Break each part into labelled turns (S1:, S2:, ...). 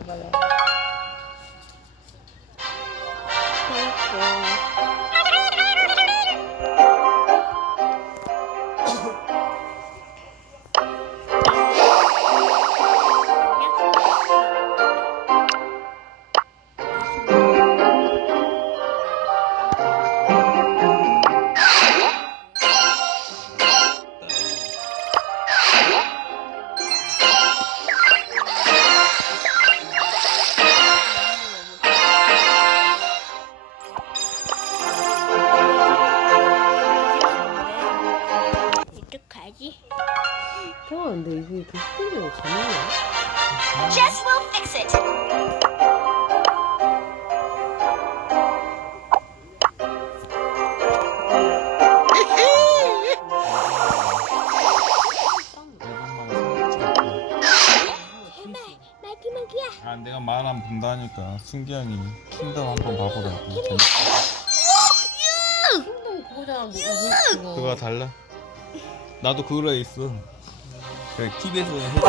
S1: った。 근데 이게 그 스토리가 재밌냐?
S2: Jess will fix it.
S3: 아 내가 말 안 본다니까 승기형이 킹덤 한번 봐보라고.
S1: 킹덤 그거잖아 뭐 그거.
S3: 달라 나도 그거라 있어 그 TV에서 해주는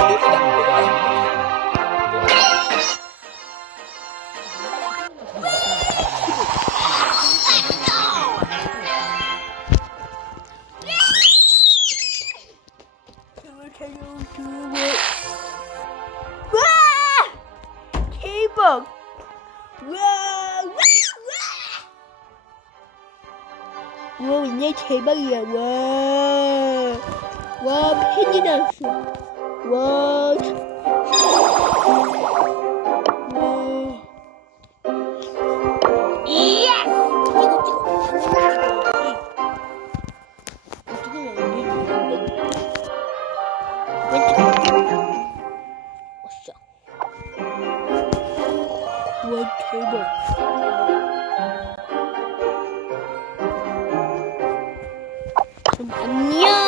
S4: 대박. 와, 와, 와. 와, 이제 대박이야. 와. 와, 팬이 하면 어싸. 와 대박. 그럼 안녕.